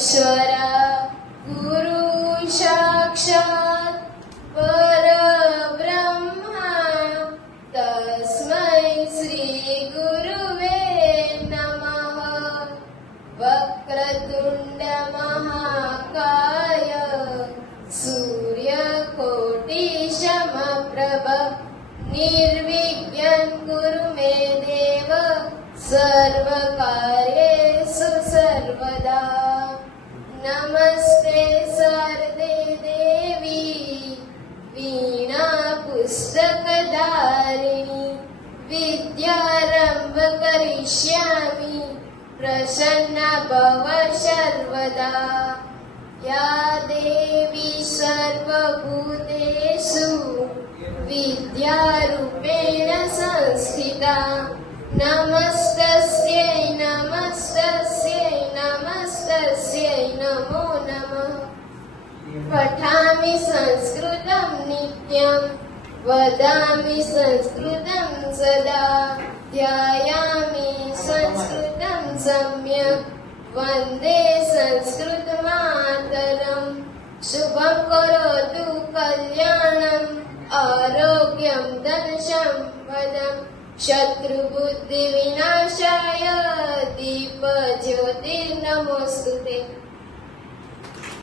ईश्वरा गुरु साक्षात् परब्रह्मा तस्मै श्री गुरुवे नमः। वक्रतुंड महाकाय सूर्यकोटि समप्रभ निर्विघ्नं कुरु मे देव सर्वकार्येषु सर्वदा। नमस्ते शारदे देवी वीणा पुस्तकधारिणी विद्यारम्भ करिष्यामि प्रसन्ना भव सर्वदा। या देवी सर्वभूतेषु विद्यारूपेण संस्थिता नमस्तस्यै नमस्तस्यै नमस्तस्यै नमो नमः। पठामि संस्कृतं नित्यं वदामि संस्कृतं सदा ध्यायामि संस्कृतं सम्यक् वन्दे संस्कृतमातरम्। शुभं करोतु कल्याणम् आरोग्यं धनसम्पदं शत्रुबुद्धिविनाशाय दीपज्योतिर्नमोऽस्तुते।